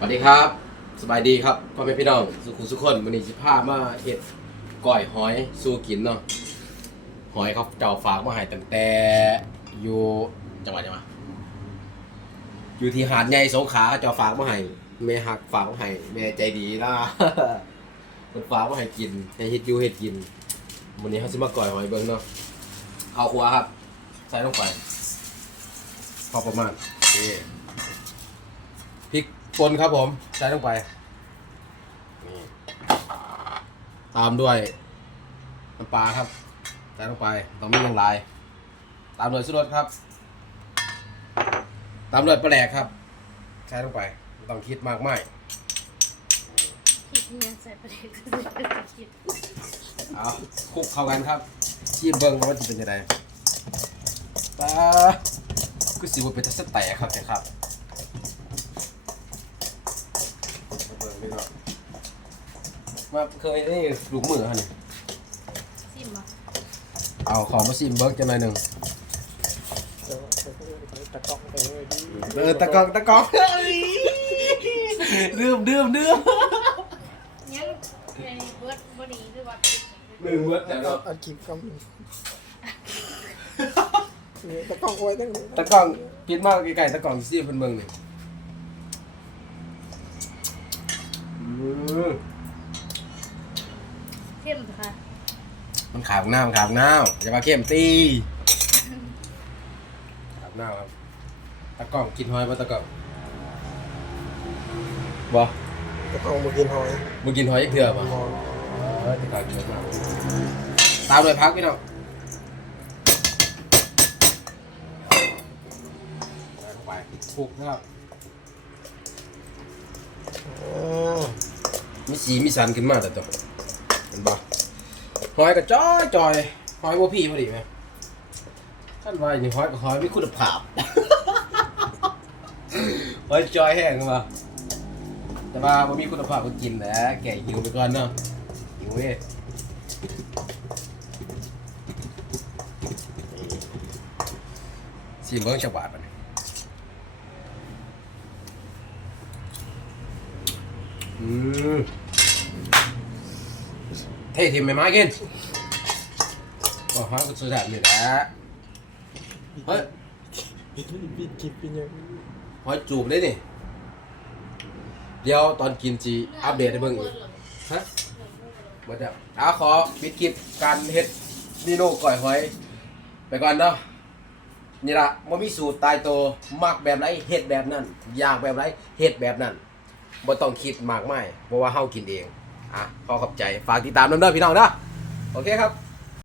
สวัสดีครับ สบายดีครับพ่อแม่พี่น้อง สุขุมสุขคนวันนี้สิพามาเฮ็ดก้อยหอยสู้กินเนาะหอยเขาเจ้าฝากมาให้ตั้งแต่อยู่จังหวัดจังหวัดอยู่ที่หาดใหญ่สงขลาเขาเจ้าฝากมาให้แม่หักฝากมาให้แม่ใจดีนะเพิ่นฝากมาให้กินให้เฮ็ดอยู่เฮ็ดกินวันนี้เขาสิมาก้อยหอยเบิ่งเนาะข้าวคั่วครับ ใส่ลงไปพอประมาณโอเค พริกป่นครับผมใส่ลงไปนี่ตามด้วยน้ำปลาครับใส่ลงไปต้องมีอย่างไรตามด้วยสุรสครับ ตามด้วยปลาแหลกครับ ใส่ลงไปไม่ต้องคิดมากไม่คิดเนี่ยใส่ประเด็นก็จะคิดเอาคลุกเข้ากันครับชิมเบิ้งว่าจะเป็นยังไงปลาก็สิว่าเป็นทัศแตกครับแต่ครับ มาเคยนี่ลูกมือฮะนี่ซิมอะเอาของมาซิมเบิร์กจะหน่อยหนึ่งตะกองไปเลยดิเออตะกองตะกองดื่มดื่มดื่มยังในเบิร์ดบอดีหรือว่าดื่มเบิร์กแต่ก็เอาคลิปก็มีตะกองไว้ตั้งตะกองพิดมากไกลๆตะกองซิมเพิ่นเบิ่งนี่อืม เข้มค่ะมันขาวหน้ามันขาวหน้าอย่ามาเข้มตีขาวหน้าครับตะกองกินหอยป่ะตะกองบ่ตะกองมากินหอยมึงกินหอยอีกเถื่อป่ะหอยเออตะกองกินมากตามด้วยพักพี่น้องใส่ลงไปคลุกนะครับมีสีมีสันขึ้นมาแต่ตัว เห็นปะหอยก็จ้อยจอยหอยโมพี่พอดีไหมท่านว่าอย่างนี้หอยกับหอยไมีคุณภาพหอยจอยแห้งมาแต่ว่าบ่มีคุณภาพก็กินและแก่หิวไปก่อนเนาะหิวเว้ยสีเบิ้งจักบาทมันอืม เท่ทีมไม่มากินก็ฮะก็สุดยอดอยู่แล้วเฮ้ยปิดปิดคลิปเป็นยังหอยจูบได้นี่ เดี๋ยวตอนกินจีอัปเดตให้เบิ่งอีกฮะหมดแล้วเอาขอปิดคลิปการเฮ็ดนี่โน่ก่อยหอย ไปก่อนเนาะนี่ละบ่มีสูตรตายตัวมักแบบไรเฮ็ดแบบนั้นอยากแบบไรเฮ็ดแบบนั้นบ่ต้องคิดมากมายเพราะว่าเฮากินเอง อะขอขอบใจฝากติดตามนำเด้อพี่น้องเด้อโอเคครับ